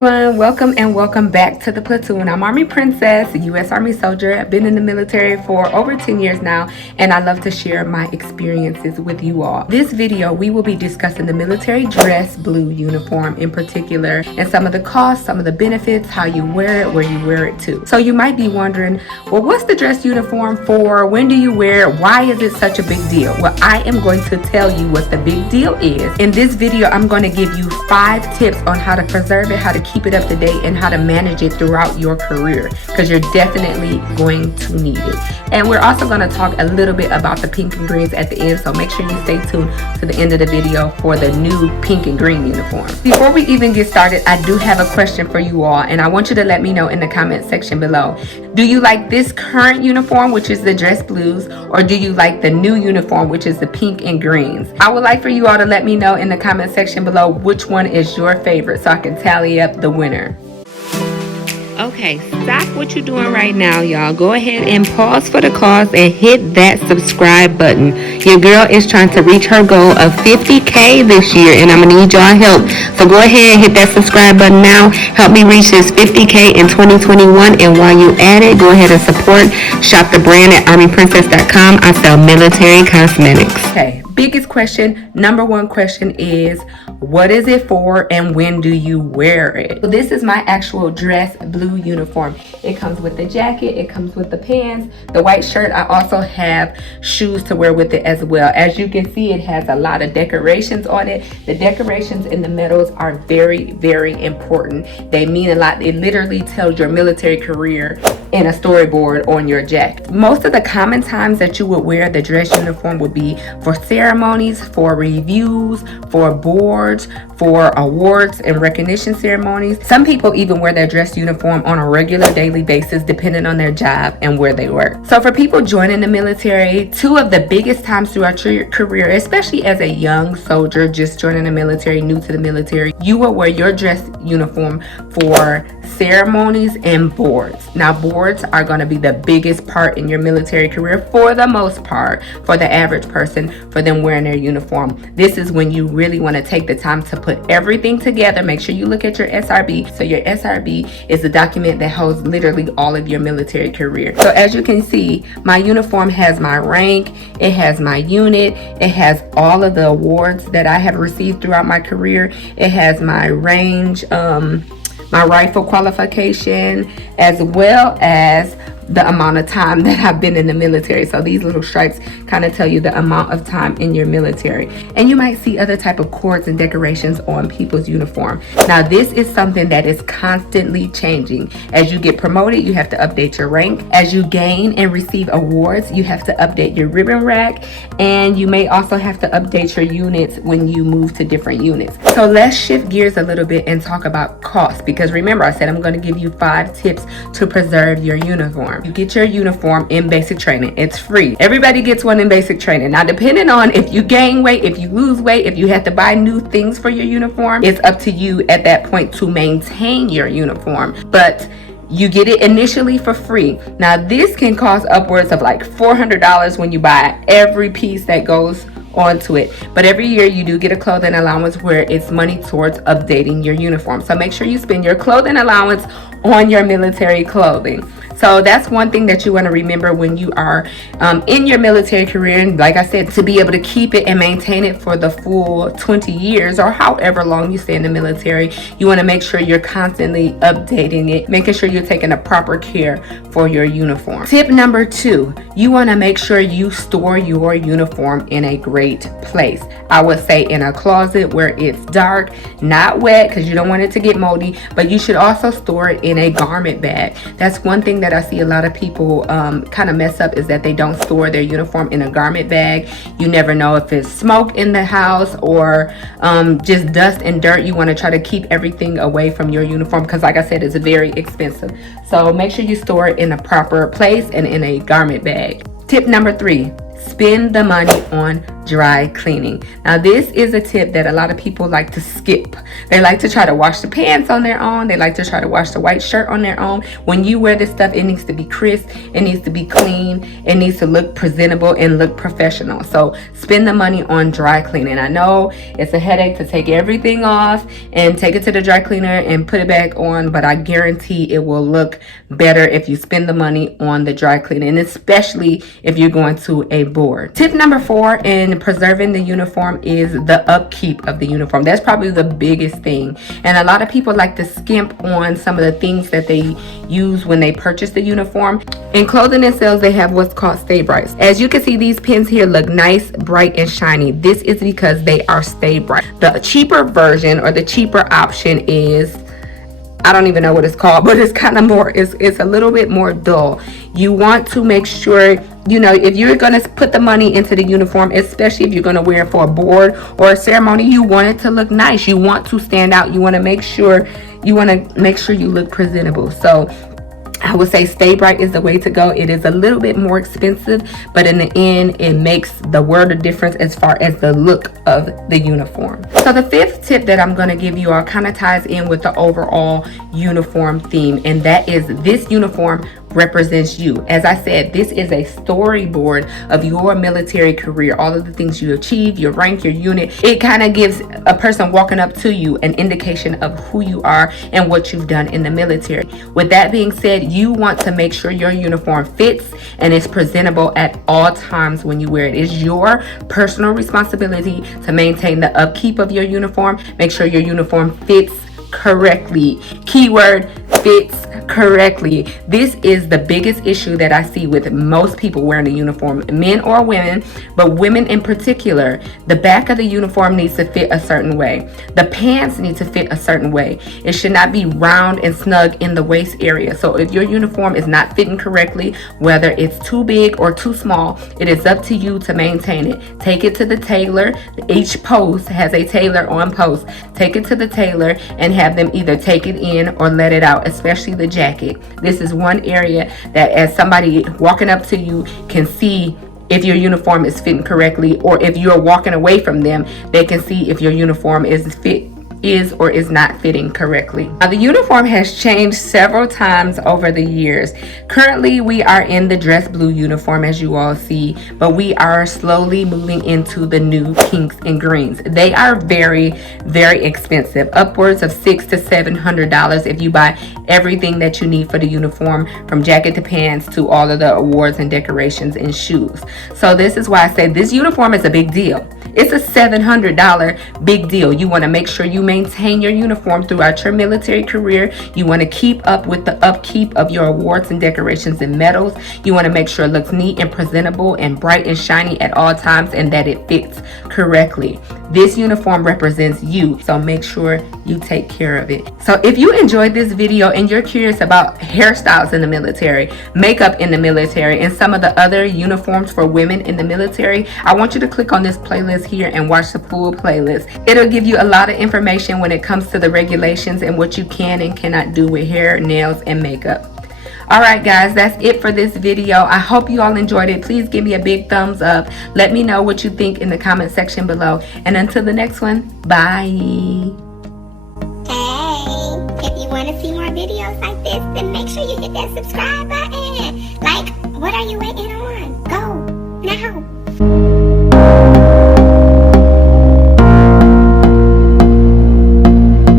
Welcome and welcome back to the platoon. I'm Army Princess, a U.S. Army soldier. I've been in the military for over 10 years now, and I love to share my experiences with you all. This video, we will be discussing the military dress blue uniform in particular, and some of the costs, some of the benefits, how you wear it, where you wear it to. So you might be wondering, well, what's the dress uniform for? When do you wear it? Why is it such a big deal? Well, I am going to tell you what the big deal is. In this video, I'm going to give you 5 tips on how to preserve it, how to keep it up to date, and how to manage it throughout your career, because you're definitely going to need it. And we're also going to talk a little bit about the pink and greens at the end, so make sure you stay tuned to the end of the video for the new pink and green uniform. Before we even get started, I do have a question for you all, and I want you to let me know in the comment section below. Do you like this current uniform, which is the dress blues, or do you like the new uniform, which is the pink and greens? I would like for you all to let me know in the comment section below which one is your favorite, so I can tally up the winner. Okay, stop what you're doing right now, y'all. Go ahead and pause for the cause and hit that subscribe button. Your girl is trying to reach her goal of 50K this year, and I'm gonna need y'all help. So go ahead and hit that subscribe button now. Help me reach this 50K in 2021. And while you at it, go ahead and support. Shop the brand at ARMYPrinncess.com. I sell military cosmetics. Okay, biggest question, number one question is, what is it for and when do you wear it? So this is my actual dress blue uniform. It comes with the jacket, it comes with the pants, the white shirt. I also have shoes to wear with it as well. As you can see, it has a lot of decorations on it. The decorations in the medals are very, very important. They mean a lot. It literally tells your military career in a storyboard on your jacket. Most of the common times that you would wear the dress uniform would be for ceremonies, for reviews, for boards, for awards and recognition ceremonies. Some people even wear their dress uniform on a regular daily basis depending on their job and where they work. So for people joining the military, 2 of the biggest times throughout your career, especially as a young soldier just joining the military, new to the military, you will wear your dress uniform for ceremonies and boards. Now boards are going to be the biggest part in your military career for the most part, for the average person, for them wearing their uniform. This is when you really want to take the time to put everything together. Make sure you look at your SRB. So your SRB is a document that holds literally all of your military career. So as you can see, my uniform has my rank, it has my unit, it has all of the awards that I have received throughout my career, it has my range, my rifle qualification, as well as the amount of time that I've been in the military. So these little stripes kind of tell you the amount of time in your military. And you might see other type of cords and decorations on people's uniform. Now this is something that is constantly changing. As you get promoted, you have to update your rank. As you gain and receive awards, you have to update your ribbon rack, and you may also have to update your units when you move to different units. So let's shift gears a little bit and talk about cost, because remember I said I'm going to give you 5 tips to preserve your uniform. You get your uniform in basic training. It's free. Everybody gets one in basic training. Now, depending on if you gain weight, if you lose weight, if you have to buy new things for your uniform, it's up to you at that point to maintain your uniform. But you get it initially for free. Now, this can cost upwards of like $400 when you buy every piece that goes onto it. But every year you do get a clothing allowance where it's money towards updating your uniform. So make sure you spend your clothing allowance on your military clothing. So that's one thing that you want to remember when you are in your military career. And like I said, to be able to keep it and maintain it for the full 20 years or however long you stay in the military, you want to make sure you're constantly updating it, making sure you're taking a proper care for your uniform. Tip number 2, you want to make sure you store your uniform in a great place. I would say in a closet where it's dark, not wet, because you don't want it to get moldy, but you should also store it in a garment bag. That's one thing that I see a lot of people kind of mess up, is that they don't store their uniform in a garment bag. You never know if it's smoke in the house or just dust and dirt. You want to try to keep everything away from your uniform, because like I said, it's very expensive. So make sure you store it in a proper place and in a garment bag. Tip number 3, spend the money on dry cleaning. Now this is a tip that a lot of people like to skip. They like to try to wash the pants on their own. They like to try to wash the white shirt on their own. When you wear this stuff, it needs to be crisp, it needs to be clean, it needs to look presentable and look professional. So spend the money on dry cleaning. I know it's a headache to take everything off and take it to the dry cleaner and put it back on, but I guarantee it will look better if you spend the money on the dry cleaning, especially if you're going to a board. Tip number 4 in preserving the uniform is the upkeep of the uniform. That's probably the biggest thing, and a lot of people like to skimp on some of the things that they use when they purchase the uniform. In clothing and sales, they have what's called Stay Bright. As you can see, these pins here look nice, bright, and shiny. This is because they are Stay Bright. The cheaper version or the cheaper option is, I don't even know what it's called, but it's kind of more, it's a little bit more dull. You want to make sure, you know, if you're going to put the money into the uniform, especially if you're going to wear it for a board or a ceremony, you want it to look nice. You want to stand out. You want to make sure you look presentable. So I would say Stay Bright is the way to go. It is a little bit more expensive, but in the end, it makes the world of difference as far as the look of the uniform. So the 5th tip that I'm going to give you all kind of ties in with the overall uniform theme, and that is this uniform represents you. As I said, this is a storyboard of your military career, all of the things you achieve, your rank, your unit. It kind of gives a person walking up to you an indication of who you are and what you've done in the military. With that being said, you want to make sure your uniform fits and is presentable at all times when you wear it. It's your personal responsibility to maintain the upkeep of your uniform. Make sure your uniform fits correctly. Keyword, fits correctly. This is the biggest issue that I see with most people wearing a uniform, men or women, but women in particular. The back of the uniform needs to fit a certain way. The pants need to fit a certain way. It should not be round and snug in the waist area. So if your uniform is not fitting correctly, whether it's too big or too small, it is up to you to maintain it. Take it to the tailor. Each post has a tailor on post. Take it to the tailor and have them either take it in or let it out, especially the jacket. This is one area that as somebody walking up to you can see if your uniform is fitting correctly, or if you're walking away from them, they can see if your uniform is or is not fitting correctly. Now, the uniform has changed several times over the years. Currently, we are in the dress blue uniform, as you all see, but we are slowly moving into the new pinks and greens. They are very, very expensive, upwards of $600 to $700 if you buy everything that you need for the uniform, from jacket to pants to all of the awards and decorations and shoes. So this is why I say this uniform is a big deal. It's a $700 big deal. You want to make sure you maintain your uniform throughout your military career. You want to keep up with the upkeep of your awards and decorations and medals. You want to make sure it looks neat and presentable and bright and shiny at all times, and that it fits correctly. This uniform represents you, so make sure you take care of it. So if you enjoyed this video and you're curious about hairstyles in the military, makeup in the military, and some of the other uniforms for women in the military, I want you to click on this playlist here and watch the full playlist. It'll give you a lot of information when it comes to the regulations and what you can and cannot do with hair, nails, and makeup. Alright guys, that's it for this video. I hope you all enjoyed it. Please give me a big thumbs up. Let me know what you think in the comment section below. And until the next one, bye. Hey, if you want to see more videos like this, then make sure you hit that subscribe button. Like, what are you waiting